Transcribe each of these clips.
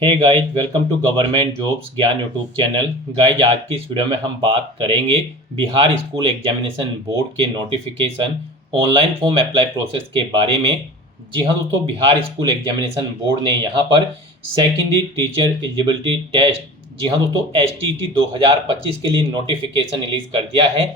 Hey guys, welcome to government jobs ज्ञान YouTube channel. Guys, आज की इस वीडियो में हम बात करेंगे बिहार स्कूल एग्जामिनेशन बोर्ड के notification online form apply process के बारे में। जी हाँ दोस्तों, बिहार स्कूल एग्जामिनेशन बोर्ड ने यहाँ पर सेकेंडरी टीचर एलिजिबिलिटी टेस्ट, जी हाँ दोस्तों, STT 2025 के लिए नोटिफिकेशन रिलीज कर दिया है।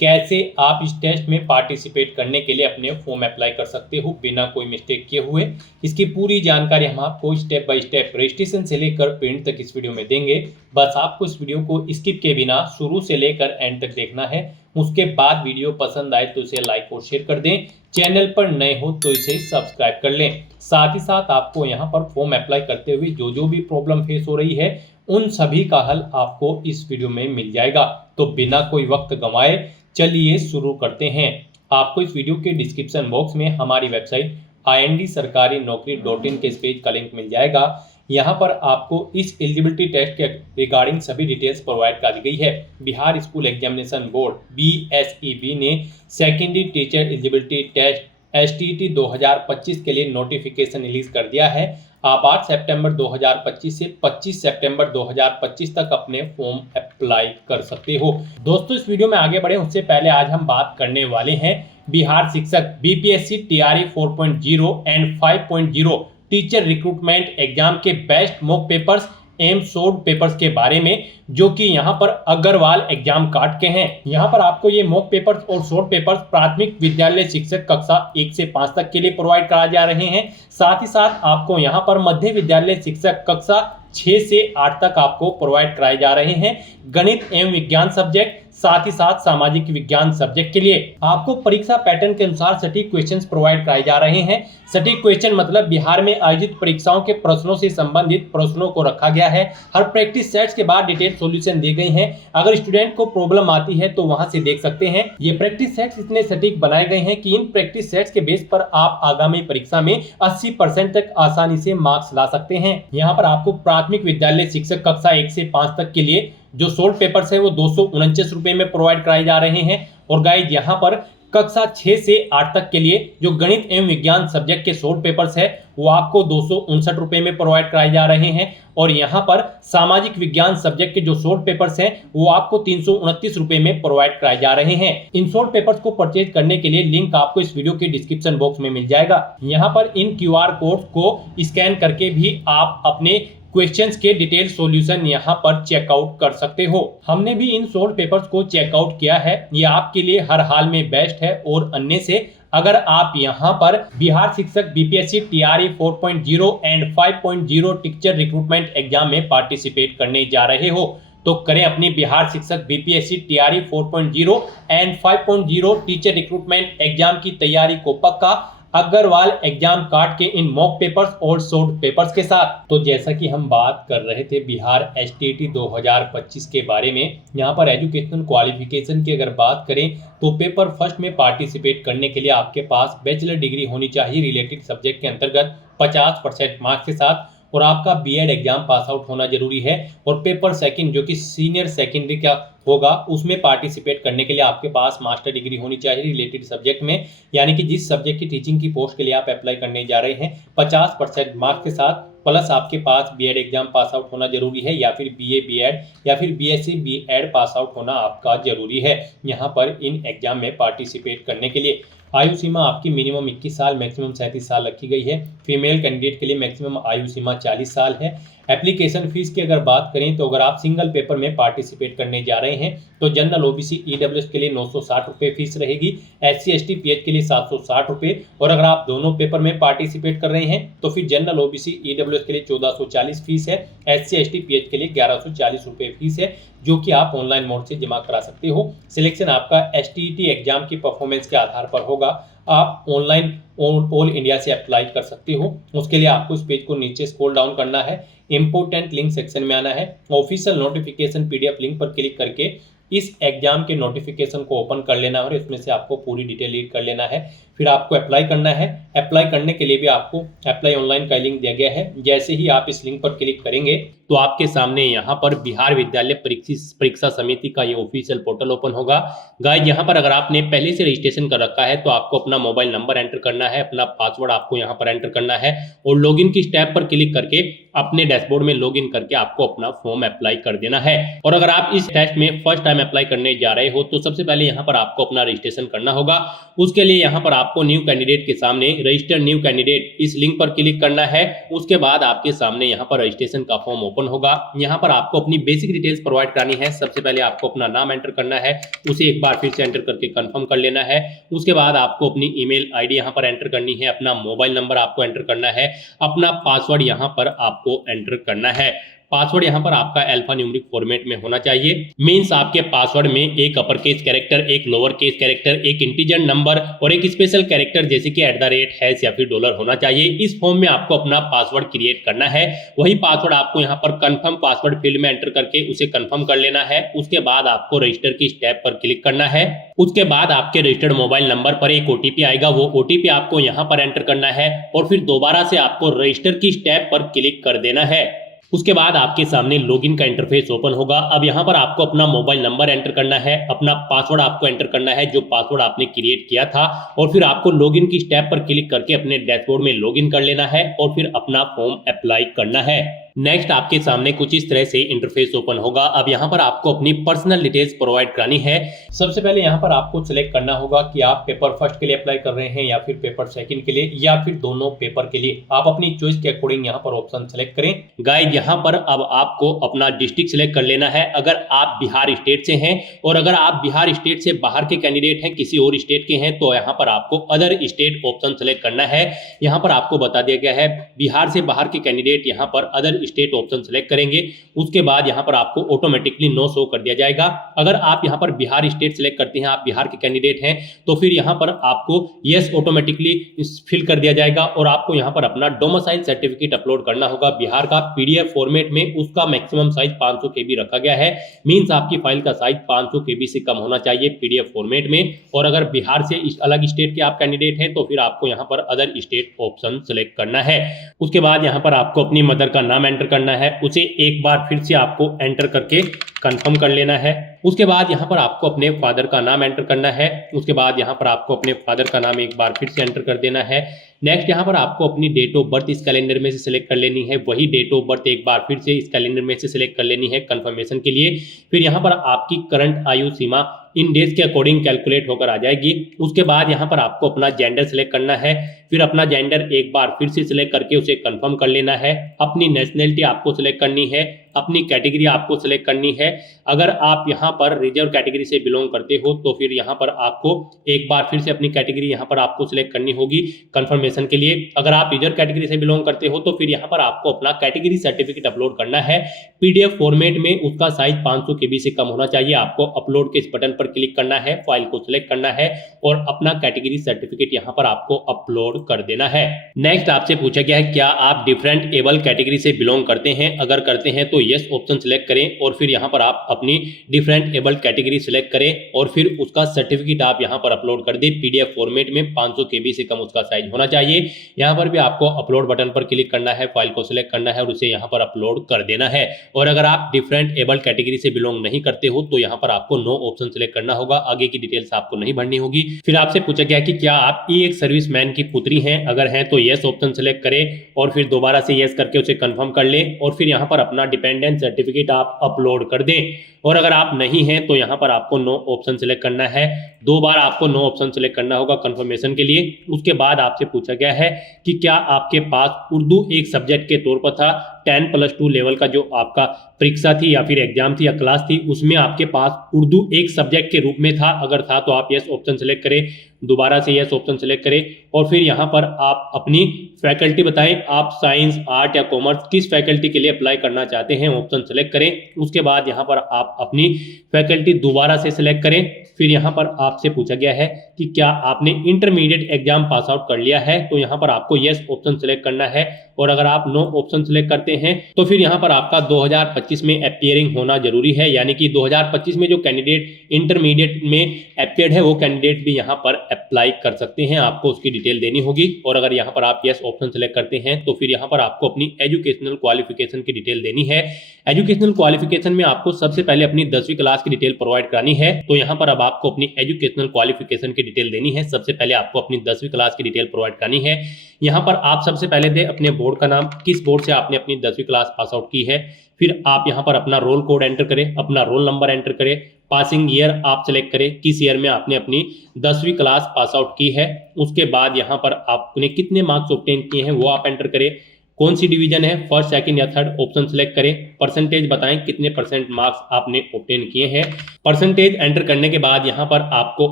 कैसे आप इस टेस्ट में पार्टिसिपेट करने के लिए अपने फॉर्म अप्लाई कर सकते हो बिना कोई मिस्टेक किए हुए, इसकी पूरी जानकारी हम आपको स्टेप बाय स्टेप रजिस्ट्रेशन से लेकर प्रिंट तक इस वीडियो में देंगे। बस आपको इस वीडियो को स्किप के बिना शुरू से लेकर एंड तक देखना है। उसके बाद वीडियो पसंद आए तो इसे लाइक और शेयर कर दें। चैनल पर नए हो तो इसे सब्सक्राइब कर लें। साथ ही साथ आपको यहाँ पर फॉर्म अप्लाई करते हुए जो भी प्रॉब्लम फेस हो रही है उन सभी का हल आपको इस वीडियो में मिल जाएगा। तो बिना कोई वक्त गंवाए चलिए शुरू करते हैं। आपको इस वीडियो के डिस्क्रिप्शन बॉक्स में हमारी वेबसाइट IND-sarkari-naukri.in के इस पेज का लिंक मिल जाएगा। यहाँ पर आपको इस एलिजिबिलिटी टेस्ट के रिगार्डिंग सभी डिटेल्स प्रोवाइड कर दी गई है। Bihar school examination board BSEB ने secondary teacher eligibility test STT 2025 के लिए नोटिफिकेशन रिलीज कर दिया है। आप 8 सितंबर 2025 से 25 सितंबर 2025 तक अपने फॉर्म अप्लाई कर सकते हो। दोस्तों, इस वीडियो में आगे बढ़े उससे पहले आज हम बात करने वाले हैं बिहार शिक्षक BPSC TRE 4.0 and 5.0 teacher recruitment exam के best mock papers and short papers के बारे में, जो कि यहाँ पर अग्रवाल एग्जाम काट के हैं। यहाँ पर आपको ये मॉक पेपर्स और शॉर्ट पेपर्स प्राथमिक विद्यालय शिक्षक कक्षा 1 से 5 तक के लिए प्रोवाइड कराए जा रहे हैं। साथ ही साथ आपको यहाँ पर मध्य विद्यालय शिक्षक कक्षा 6 से 8 तक आपको प्रोवाइड कराए जा रहे हैं। गणित एवं विज्ञान सब्जेक्ट, साथ ही साथ सामाजिक विज्ञान सब्जेक्ट के लिए आपको परीक्षा पैटर्न के अनुसार सटीक क्वेश्चंस प्रोवाइड कराए जा रहे हैं। सटीक क्वेश्चन मतलब बिहार में आयोजित परीक्षाओं के प्रश्नों से संबंधित प्रश्नों को रखा गया है। हर प्रैक्टिस सेट्स के बाद डिटेल सॉल्यूशन दी गई हैं। अगर स्टूडेंट को प्रॉब्लम आती है तो वहां से देख सकते हैं। ये प्रैक्टिस सेट्स इतने सटीक बनाए गए हैं कि इन प्रैक्टिस सेट्स के बेस पर आप आगामी परीक्षा में 80% तक आसानी से मार्क्स ला सकते हैं। यहाँ पर आपको प्राथमिक विद्यालय शिक्षक कक्षा 1 से 5 तक के लिए जो शॉर्ट पेपर्स है वो 249 रुपए में प्रोवाइड कराए जा रहे हैं। और गाइज, यहाँ पर कक्षा 6 से 8 तक के लिए जो गणित एवं विज्ञान सब्जेक्ट के शॉर्ट पेपर्स है वो आपको 259 रुपए में प्रोवाइड कराए जा रहे हैं। और यहाँ पर सामाजिक विज्ञान सब्जेक्ट के जो शॉर्ट पेपर्स हैं वो आपको 329 रुपए में प्रोवाइड कराए जा रहे हैं। इन शॉर्ट पेपर्स को परचेज करने के लिए लिंक आपको इस वीडियो के डिस्क्रिप्शन बॉक्स में मिल जाएगा। यहाँ पर इन QR कोड को स्कैन करके भी आप अपने क्वेश्चंस के डिटेल सॉल्यूशन यहाँ पर चेकआउट कर सकते हो। हमने भी इन शॉर्ट पेपर्स को चेकआउट किया है। ये आपके लिए हर हाल में बेस्ट है। और अन्य से अगर आप यहाँ पर बिहार शिक्षक BPSC TRE 4.0 and 5.0 teacher recruitment exam में पार्टिसिपेट करने जा रहे हो तो करें अपनी बिहार शिक्षक BPSC TRE 4.0 and 5.0 teacher recruitment exam की तैयारी को पक्का अग्रवाल एग्जाम काट के इन मॉक पेपर्स और शॉर्ट पेपर्स के साथ। तो जैसा कि हम बात कर रहे थे बिहार STT 2025 के बारे में, यहाँ पर एजुकेशनल क्वालिफिकेशन की अगर बात करें तो पेपर फर्स्ट में पार्टिसिपेट करने के लिए आपके पास बैचलर डिग्री होनी चाहिए रिलेटेड सब्जेक्ट के अंतर्गत 50% मार्क्स के साथ, और आपका BEd एग्जाम पास आउट होना जरूरी है। और पेपर सेकंड जो कि सीनियर सेकेंडरी का होगा उसमें पार्टिसिपेट करने के लिए आपके पास मास्टर डिग्री होनी चाहिए रिलेटेड सब्जेक्ट में, यानी कि जिस सब्जेक्ट की टीचिंग की पोस्ट के लिए आप अप्लाई करने जा रहे हैं 50% मार्क्स के साथ, प्लस आपके पास BEd एग्जाम पास आउट होना जरूरी है, या फिर BA BEd या फिर BSc BEd पास आउट होना आपका जरूरी है यहाँ पर इन एग्जाम में पार्टिसिपेट करने के लिए। आयु सीमा आपकी मिनिमम 21 साल मैक्सिमम 37 साल रखी गई है। फीमेल कैंडिडेट के लिए मैक्सिमम आयु सीमा 40 साल है। एप्लीकेशन फीस की अगर बात करें तो अगर आप सिंगल पेपर में पार्टिसिपेट करने जा रहे हैं तो जनरल OBC EWS के लिए 960 रुपये फीस रहेगी, SC ST PH के लिए 760 रुपये, और अगर आप दोनों पेपर में पार्टिसिपेट कर रहे हैं तो फिर जनरल OBC EWS के लिए 1440 फीस है, SC ST PH के लिए 1140 रुपये फीस है, जो कि आप ऑनलाइन मोड से जमा करा सकते हो। सिलेक्शन आपका STT एग्जाम की परफॉर्मेंस के आधार पर होगा। आप ऑनलाइन ऑल इंडिया से अप्लाई कर सकते हो। उसके लिए आपको इस पेज को नीचे स्क्रॉल डाउन करना है, इंपोर्टेंट लिंक सेक्शन में आना है, ऑफिशियल नोटिफिकेशन PDF लिंक पर क्लिक करके इस एग्जाम के नोटिफिकेशन को ओपन कर लेना है और इसमें से आपको पूरी डिटेल रीड कर लेना है। फिर आपको अप्लाई करना है। अप्लाई करने के लिए भी आपको अप्लाई ऑनलाइन का लिंक दिया गया है। जैसे ही आप इस लिंक पर क्लिक करेंगे तो आपके सामने यहाँ पर बिहार विद्यालय परीक्षा समिति का ये ऑफिशियल पोर्टल ओपन होगा। गाइस, यहाँ पर अगर आपने पहले से रजिस्ट्रेशन कर रखा है तो आपको अपना मोबाइल नंबर एंटर करना है, अपना पासवर्ड आपको यहाँ पर एंटर करना है और लॉगिन की स्टेप पर क्लिक करके अपने डैशबोर्ड में लॉगिन करके आपको अपना फॉर्म अप्लाई कर देना है। और अगर आप इस टेस्ट में फर्स्ट टाइम अप्लाई करने जा रहे हो तो सबसे पहले यहाँ पर आपको अपना रजिस्ट्रेशन करना होगा। उसके लिए यहाँ पर आपको न्यू कैंडिडेट के सामने रजिस्टर न्यू कैंडिडेट इस लिंक पर क्लिक करना है। उसके बाद आपके सामने यहाँ पर रजिस्ट्रेशन का फॉर्म ओपन होगा। यहाँ पर आपको अपनी बेसिक डिटेल्स प्रोवाइड करानी है। सबसे पहले आपको अपना नाम एंटर करना है, उसे एक बार फिर से एंटर करके कंफर्म कर लेना है। उसके बाद आपको अपनी ईमेल आईडी यहाँ पर एंटर करनी है, अपना मोबाइल नंबर आपको एंटर करना है, अपना पासवर्ड यहाँ पर आपको एंटर करना है। पासवर्ड यहाँ पर आपका अल्फा न्यूमेरिक फॉर्मेट में होना चाहिए। मींस आपके पासवर्ड में एक अपर केस कैरेक्टर, एक लोअर केस कैरेक्टर, एक इंटीजर नंबर और एक स्पेशल कैरेक्टर जैसे कि @ या फिर डॉलर होना चाहिए। इस फॉर्म में आपको अपना पासवर्ड क्रिएट करना है। वही पासवर्ड आपको यहाँ पर कंफर्म पासवर्ड फील्ड में एंटर करके उसे कंफर्म कर लेना है। उसके बाद आपको रजिस्टर की स्टेप पर क्लिक करना है। उसके बाद आपके रजिस्टर्ड मोबाइल नंबर पर एक ओटीपी आएगा, वो ओटीपी आपको यहाँ पर एंटर करना है और फिर दोबारा से आपको रजिस्टर की स्टेप पर क्लिक कर देना है। उसके बाद आपके सामने लॉगिन का इंटरफेस ओपन होगा। अब यहाँ पर आपको अपना मोबाइल नंबर एंटर करना है, अपना पासवर्ड आपको एंटर करना है जो पासवर्ड आपने क्रिएट किया था और फिर आपको लॉगिन की स्टेप पर क्लिक करके अपने डैशबोर्ड में लॉगिन कर लेना है और फिर अपना फॉर्म अप्लाई करना है। नेक्स्ट आपके सामने कुछ इस तरह से इंटरफेस ओपन होगा। अब यहाँ पर आपको अपनी पर्सनल डिटेल्स प्रोवाइड करानी है। सबसे पहले यहाँ पर आपको सिलेक्ट करना होगा कि आप पेपर फर्स्ट के लिए अप्लाई कर रहे हैं या फिर पेपर सेकंड के लिए या फिर दोनों पेपर के लिए। आप अपनी चॉइस के अकॉर्डिंग यहाँ पर ऑप्शन सेलेक्ट करें। गाइस यहाँ पर अब आपको अपना डिस्ट्रिक्ट सिलेक्ट कर लेना है। अगर आप बिहार स्टेट से हैं और अगर आप बिहार स्टेट से बाहर के कैंडिडेट हैं, किसी और स्टेट के हैं, तो यहाँ पर आपको अदर स्टेट ऑप्शन सेलेक्ट करना है। यहाँ पर आपको बता दिया गया है बिहार से बाहर के कैंडिडेट यहाँ पर अदर स्टेट ऑप्शन सेलेक्ट करेंगे। उसके बाद यहाँ पर आपको ऑटोमेटिकली नो शो कर दिया जाएगा। अगर आप यहाँ पर बिहार स्टेट सेलेक्ट करते हैं, आप बिहार के कैंडिडेट हैं, तो फिर यहाँ पर आपको यस ऑटोमेटिकली फिल कर दिया जाएगा और आपको यहाँ पर अपना डोमिसाइल सर्टिफिकेट अपलोड करना होगा बिहार का पीडीएफ फॉर्मेट में। उसका मैक्सिमम साइज 500 KB रखा गया है। मींस आपकी फाइल का साइज 500 KB से कम होना चाहिए पीडीएफ फॉर्मेट में। और अगर बिहार से अलग स्टेट के आप कैंडिडेट हैं तो फिर आपको यहाँ पर अदर स्टेट ऑप्शन सेलेक्ट करना है। उसके बाद यहाँ पर आपको अपनी मदर का नाम एंटर करना है, उसे एक बार फिर से आपको एंटर करके कंफर्म कर लेना है। उसके बाद यहाँ पर आपको अपने फादर का नाम एंटर करना है। उसके बाद यहाँ पर आपको अपने फादर का नाम एक बार फिर से एंटर कर देना है। नेक्स्ट यहाँ पर आपको अपनी डेट ऑफ बर्थ इस कैलेंडर में से सिलेक्ट कर लेनी है। वही डेट ऑफ बर्थ एक बार फिर से इस कैलेंडर में से सिलेक्ट कर लेनी है कंफर्मेशन के लिए। फिर यहाँ पर आपकी करंट आयु सीमा इन डेज के अकॉर्डिंग कैलकुलेट होकर आ जाएगी। उसके बाद यहाँ पर आपको अपना जेंडर सिलेक्ट करना है। फिर अपना जेंडर एक बार फिर से सिलेक्ट करके उसे कंफर्म कर लेना है। अपनी नेशनलिटी आपको सिलेक्ट करनी है, अपनी कैटेगरी आपको सिलेक्ट करनी है। अगर आप यहाँ पर रिजर्व कैटेगरी से बिलोंग करते हो तो फिर यहाँ पर आपको एक बार फिर से अपनी कैटेगरी यहाँ पर आपको सिलेक्ट करनी होगी कंफर्मेशन के लिए। अगर आप रिजर्व कैटेगरी से बिलोंग करते हो तो फिर यहाँ पर आपको अपना कैटेगरी सर्टिफिकेट अपलोड करना है पीडीएफ फॉर्मेट में। उसका साइज 500 KB से कम होना चाहिए। आपको अपलोड के इस बटन पर क्लिक करना है, फाइल को सिलेक्ट करना है और अपना कैटेगरी सर्टिफिकेट यहाँ पर आपको अपलोड कर देना है। नेक्स्ट आपसे पूछा गया है क्या आप डिफरेंट एबल कैटेगरी से बिलोंग करते हैं। अगर करते हैं तो यस ऑप्शन सिलेक्ट करें और फिर यहाँ पर आप अपनी डिफरेंट एबल कैटेगरी सिलेक्ट करें और फिर उसका सर्टिफिकेट आप यहाँ पर अपलोड कर दें पीडीएफ फॉर्मेट में। 500 KB से कम उसका साइज होना चाहिए। यहाँ पर भी आपको अपलोड बटन पर क्लिक करना है, फाइल को सिलेक्ट करना है और उसे यहाँ पर अपलोड कर देना है। और अगर आप डिफरेंट एबल कैटेगरी से बिलोंग नहीं करते हो तो यहाँ पर आपको नो ऑप्शन सिलेक्ट करना होगा। आगे की डिटेल्स आपको नहीं भरनी होगी। फिर आपसे पूछा गया कि क्या आप एक सर्विसमैन की पुत्री हैं। अगर हैं तो यस ऑप्शन सिलेक्ट करें और फिर दोबारा से यस करके उसे कंफर्म कर लें और फिर यहाँ पर अपना डिपेंडेंट सर्टिफिकेट आप अपलोड कर दें। और अगर आप नहीं हैं तो यहाँ पर आपको नो ऑप्शन सिलेक्ट करना है। 2 बार आपको नो ऑप्शन सिलेक्ट करना होगा कंफर्मेशन के लिए। उसके बाद आपसे पूछा गया है कि क्या आपके पास उर्दू एक सब्जेक्ट के तौर पर था। 10+2 लेवल का जो आपका परीक्षा थी या फिर एग्जाम थी या क्लास थी उसमें आपके पास उर्दू एक सब्जेक्ट के रूप में था। अगर था तो आप यस ऑप्शन सिलेक्ट करें, दोबारा से यस ऑप्शन सिलेक्ट करें और फिर यहाँ पर आप अपनी फैकल्टी बताएं। आप साइंस, आर्ट या कॉमर्स किस फैकल्टी के लिए अप्लाई करना चाहते हैं ऑप्शन सिलेक्ट करें। उसके बाद यहाँ पर आप अपनी फैकल्टी दोबारा से सिलेक्ट करें। फिर यहाँ पर आपसे पूछा गया है कि क्या आपने इंटरमीडिएट एग्जाम पास आउट कर लिया है। तो यहाँ पर आपको यस ऑप्शन सिलेक्ट करना है और अगर आप नो ऑप्शन सिलेक्ट करते हैं तो फिर यहाँ पर आपका 2025 में अपीयरिंग होना जरूरी है। यानी कि 2025 में जो कैंडिडेट इंटरमीडिएट में अपीयर्ड है वो कैंडिडेट भी यहाँ पर अप्लाई कर सकते हैं, आपको उसकी डिटेल देनी होगी। और अगर यहाँ पर आप यस ऑप्शन सेलेक्ट करते हैं तो फिर यहाँ पर आपको अपनी एजुकेशनल क्वालिफिकेशन की डिटेल देनी है। एजुकेशनल क्वालिफिकेशन में आपको सबसे पहले अपनी 10वीं क्लास की डिटेल प्रोवाइड करानी है। तो यहाँ पर अब आपको अपनी एजुकेशनल क्वालिफिकेशन की डिटेल देनी है। सबसे पहले आपको अपनी 10वीं क्लास की डिटेल प्रोवाइड करानी है। यहाँ पर आप सबसे पहले दे अपने बोर्ड का नाम, किस बोर्ड से आपने अपनी 10वीं क्लास पास आउट की है। फिर आप यहाँ पर अपना रोल कोड एंटर करें, अपना रोल नंबर एंटर करें, पासिंग ईयर आप सेलेक्ट करें, किस ईयर में आपने अपनी 10वीं क्लास पास आउट की है। उसके बाद यहाँ पर आपने कितने मार्क्स ऑब्टेन किए हैं वो आप एंटर करें। कौन सी डिवीजन है, फर्स्ट सेकंड या थर्ड ऑप्शन सेलेक्ट करें। परसेंटेज बताएं कितने परसेंट मार्क्स आपने ऑब्टेन किए हैं। परसेंटेज एंटर करने के बाद यहाँ पर आपको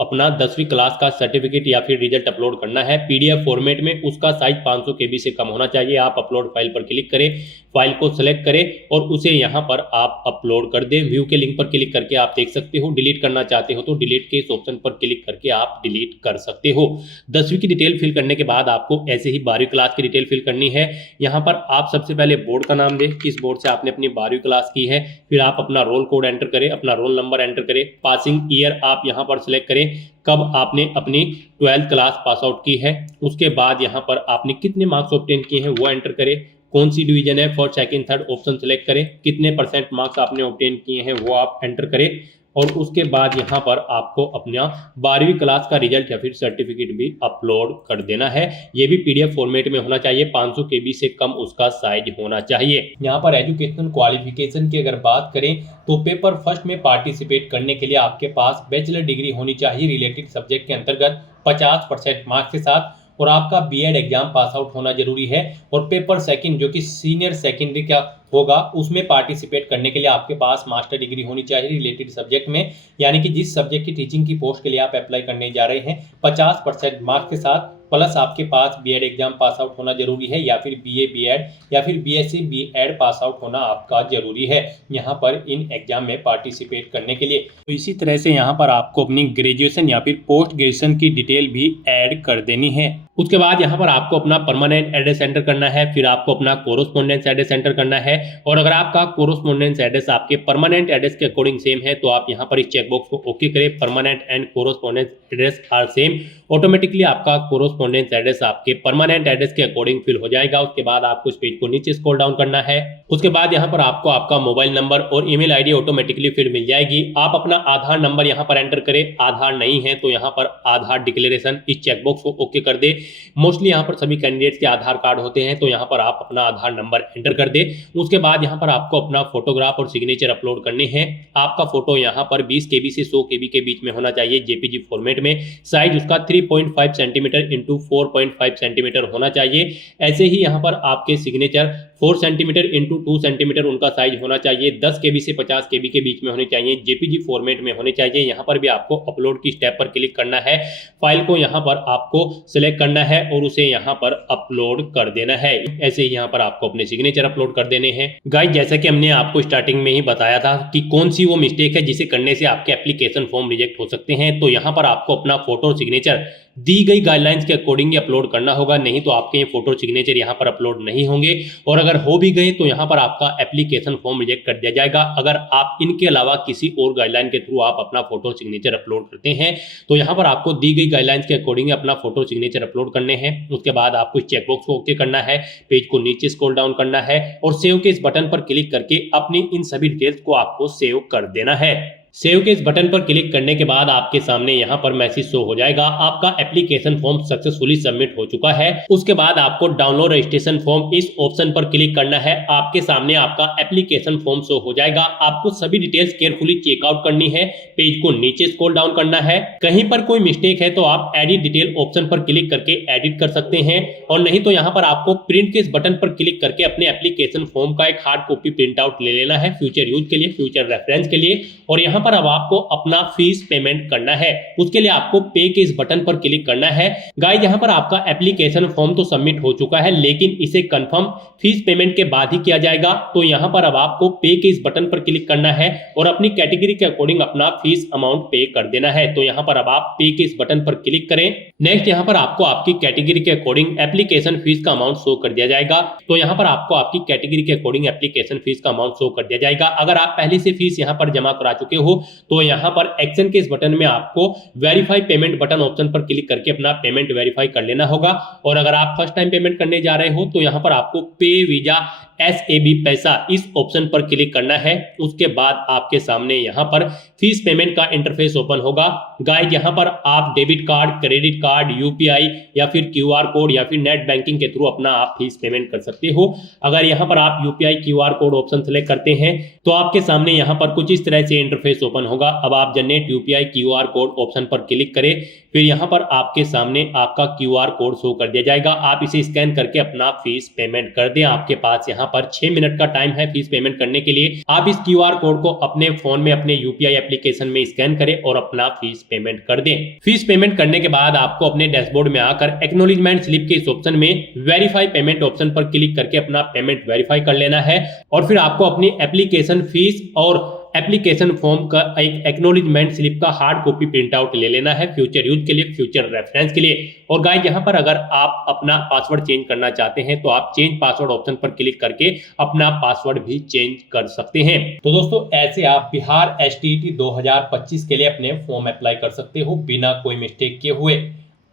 अपना 10वीं क्लास का सर्टिफिकेट या फिर रिजल्ट अपलोड करना है पीडीएफ फॉर्मेट में। उसका साइज 500 KB से कम होना चाहिए। आप अपलोड फाइल पर क्लिक करें, फाइल को सिलेक्ट करें और उसे यहाँ पर आप अपलोड कर दें। व्यू के लिंक पर क्लिक करके आप देख सकते हो। डिलीट करना चाहते हो तो डिलीट के इस ऑप्शन पर क्लिक करके आप डिलीट कर सकते हो। 10वीं की डिटेल फिल करने के बाद आपको ऐसे ही 12वीं क्लास की डिटेल फिल करनी है। यहाँ पर आप सबसे पहले बोर्ड का नाम दें, किस बोर्ड से आपने अपनी 12वीं क्लास की है। फिर आप अपना रोल कोड एंटर करें, अपना रोल नंबर एंटर करें, पासिंग ईयर आप यहाँ पर सिलेक्ट करें, कब आपने अपनी 12th क्लास पास आउट की है। उसके बाद यहाँ पर आपने कितने मार्क्स ऑब्टेन किए हैं वो एंटर करें। कौन सी डिवीजन है, first second third option select करें, कितने परसेंट मार्क्स आपने ऑब्टेन किए हैं वो आप एंटर करें। और उसके बाद यहाँ पर आपको अपना 12वीं क्लास का रिजल्ट या फिर सर्टिफिकेट भी अपलोड कर देना है। ये भी पीडीएफ फॉर्मेट में होना चाहिए, 500 KB से कम उसका साइज होना चाहिए। यहाँ पर एजुकेशनल क्वालिफिकेशन की अगर बात करें तो पेपर फर्स्ट में पार्टिसिपेट करने के लिए आपके पास बैचलर डिग्री होनी चाहिए रिलेटेड सब्जेक्ट के अंतर्गत 50% मार्क्स के साथ, और आपका बीएड एग्जाम पास आउट होना जरूरी है। और पेपर सेकंड जो कि सीनियर सेकेंडरी का होगा उसमें पार्टिसिपेट करने के लिए आपके पास मास्टर डिग्री होनी चाहिए रिलेटेड सब्जेक्ट में, यानी कि जिस सब्जेक्ट की टीचिंग की पोस्ट के लिए आप अप्लाई करने जा रहे हैं 50% मार्क्स के साथ, प्लस आपके पास बीएड एग्जाम पास आउट होना जरूरी है, या फिर बीए बीएड या फिर बीएससी बीएड पास आउट होना आपका जरूरी है यहाँ पर इन एग्जाम में पार्टिसिपेट करने के लिए। तो इसी तरह से यहाँ पर आपको अपनी ग्रेजुएशन या फिर पोस्ट ग्रेजुएशन की डिटेल भी ऐड कर देनी है। उसके बाद यहाँ पर आपको अपना परमानेंट एड्रेस एंटर करना है, फिर आपको अपना कोरोस्पोंडेंस एड्रेस एंटर करना है। और अगर आपका कोरोस्पोंडेंस एड्रेस आपके परमानेंट एड्रेस के अकॉर्डिंग सेम है तो आप यहाँ पर इस चेकबॉक्स को ओके करें, permanent and correspondence address are same. Automatically आपका कोरोस्पोंडेंस एड्रेस आपके परमानेंट एड्रेस के अकॉर्डिंग फिल हो जाएगा। उसके बाद आपको इस पेज को नीचे स्क्रॉल डाउन करना है। उसके बाद यहाँ पर आपको आपका मोबाइल नंबर और ईमेल आईडी ऑटोमेटिकली फिर मिल जाएगी। आप अपना आधार नंबर यहाँ पर एंटर करें, आधार नहीं है तो यहाँ पर आधार डिक्लेरेशन इस चेकबॉक्स को ओके कर दे। मोस्टली यहाँ पर सभी कैंडिडेट्स के आधार कार्ड होते हैं तो यहाँ पर आप अपना आधार नंबर एंटर कर दे। उसके बाद यहाँ पर आपको अपना फोटोग्राफ और सिग्नेचर अपलोड करने हैं। आपका फोटो यहाँ पर 20 KB से 100 KB के बीच में होना चाहिए जेपीजी फॉर्मेट में। साइज उसका 3.5 सेंटीमीटर इंटू 4.5 सेंटीमीटर होना चाहिए। ऐसे ही यहाँ पर आपके सिग्नेचर 4 सेंटीमीटर इंटू 2 सेंटीमीटर उनका साइज होना चाहिए। 10 KB से 50 KB के बीच में होने चाहिए, जेपीजी फॉर्मेट में होने चाहिए। यहाँ पर भी आपको अपलोड की स्टेप पर क्लिक करना है, फाइल को यहाँ पर आपको सिलेक्ट करना है और उसे यहाँ पर अपलोड कर देना है। ऐसे ही यहाँ पर आपको अपने सिग्नेचर अपलोड कर देने हैं। गाइस, जैसा कि हमने आपको स्टार्टिंग में ही बताया था कि कौन सी वो मिस्टेक है जिसे करने से आपके एप्लीकेशन फॉर्म रिजेक्ट हो सकते हैं, तो यहाँ पर आपको अपना फोटो और सिग्नेचर दी गई गाइडलाइंस के अकॉर्डिंग ही अपलोड करना होगा, नहीं तो आपके ये फोटो सिग्नेचर यहाँ पर अपलोड नहीं होंगे। और अगर हो भी गए तो यहाँ पर आपका एप्लीकेशन फॉर्म रिजेक्ट कर दिया जाएगा। अगर आप इनके अलावा किसी और गाइडलाइन के थ्रू आप अपना फोटो सिग्नेचर अपलोड करते हैं तो यहाँ पर आपको दी गई गाइडलाइंस के अकॉर्डिंग अपना फोटो सिग्नेचर अपलोड करने हैं। उसके बाद आपको इस चेकबॉक्स को ओके करना है, पेज को नीचे स्क्रॉल डाउन करना है और सेव के इस बटन पर क्लिक करके अपनी इन सभी डिटेल्स को आपको सेव कर देना है। सेव के इस बटन पर क्लिक करने के बाद आपके सामने यहाँ पर मैसेज शो हो जाएगा, आपका एप्लीकेशन फॉर्म सक्सेसफुली सबमिट हो चुका है। उसके बाद आपको डाउनलोड रजिस्ट्रेशन फॉर्म इस ऑप्शन पर क्लिक करना है। आपके सामने आपका एप्लीकेशन फॉर्म शो हो जाएगा। आपको सभी डिटेल्स केयरफुली चेकआउट करनी है, पेज को नीचे स्क्रॉल डाउन करना है। कहीं पर कोई मिस्टेक है तो आप एडिट डिटेल ऑप्शन पर क्लिक करके एडिट कर सकते हैं, और नहीं तो यहाँ पर आपको प्रिंट के इस बटन पर क्लिक करके अपने एप्लीकेशन फॉर्म का एक हार्ड कॉपी प्रिंट आउट ले लेना है फ्यूचर यूज के लिए, फ्यूचर रेफरेंस के लिए। और यहाँ पर अब आपको अपना फीस पेमेंट करना है। उसके लिए आपको पे के इस बटन पर क्लिक करना है। गाइस, यहाँ पर आपका एप्लीकेशन फॉर्म तो सबमिट हो चुका है, लेकिन इसे कंफर्म फीस पेमेंट के बाद ही किया जाएगा। तो यहाँ पर अब आपको पे के इस बटन पर क्लिक करना है और अपनी कैटेगरी के अकॉर्डिंग अपना फीस अमाउंट पे कर देना है। तो यहाँ पर अब आप पे के इस बटन पर क्लिक करें। नेक्स्ट यहाँ पर आपको आपकी कैटेगरी के अकॉर्डिंग एप्लीकेशन फीस का अमाउंट शो कर दिया जाएगा। तो यहाँ पर आपको आपकी कैटेगरी के अकॉर्डिंग एप्लीकेशन फीस का अमाउंट शो कर दिया जाएगा। अगर आप पहले से फीस यहाँ पर जमा करा चुके हो तो यहाँ पर एक्शन के इस बटन में आपको वेरीफाई पेमेंट बटन ऑप्शन पर क्लिक करके अपना पेमेंट वेरीफाई कर लेना होगा। और अगर आप फर्स्ट टाइम पेमेंट करने जा रहे हो तो यहाँ पर आपको पे वीजा SAB पैसा इस ऑप्शन पर क्लिक करना है। उसके बाद आपके सामने यहाँ पर फीस पेमेंट का इंटरफेस ओपन होगा। गाइस यहाँ पर आप debit card, credit card, UPI या फिर QR कोड या फिर नेट बैंकिंग के थ्रू अपना आप फीस पेमेंट कर सकते हो। अगर यहाँ पर आप UPI QR code option select करते हैं तो आपके सामने यहाँ पर कुछ इस तरह से इंटरफेस ओपन होगा। अब आप generate UPI QR code option पर क्लिक करें, फिर यहाँ पर आपके सामने आपका QR कोड शो कर दिया जाएगा। आप इसे स्कैन करके अपना फीस पेमेंट कर दें। आपके पास यहाँ पर 6 मिनट का टाइम है फीस पेमेंट करने के लिए। आप इस QR कोड को अपने फोन में अपने UPI एप्लीकेशन में स्कैन करें और अपना फीस पेमेंट कर दें। फीस पेमेंट करने के बाद आपको अपने डैशबोर्ड में आकर एक्नॉलेजमेंट स्लिप के इस ऑप्शन में वेरीफाई पेमेंट ऑप्शन पर क्लिक करके अपना पेमेंट वेरीफाई कर लेना है। और फिर आपको अपनी एप्लीकेशन फीस और एप्लीकेशन फॉर्म का एक एक्नॉलेजमेंट स्लिप का हार्ड कॉपी प्रिंट आउट ले लेना है फ्यूचर यूज के लिए, फ्यूचर रेफरेंस के लिए। और गाइस यहाँ पर अगर आप अपना पासवर्ड चेंज करना चाहते हैं तो आप चेंज पासवर्ड ऑप्शन पर क्लिक करके अपना पासवर्ड भी चेंज कर सकते हैं। तो दोस्तों ऐसे आप बिहार STET 2025 के लिए अपने फॉर्म अप्लाई कर सकते हो बिना कोई मिस्टेक किए हुए।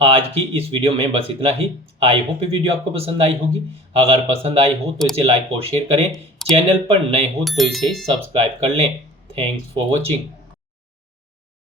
आज की इस वीडियो में बस इतना ही। आई होप वीडियो आपको पसंद आई होगी। अगर पसंद आई हो तो इसे लाइक और शेयर करें। चैनल पर नए हो तो इसे सब्सक्राइब कर लें। Thanks for watching.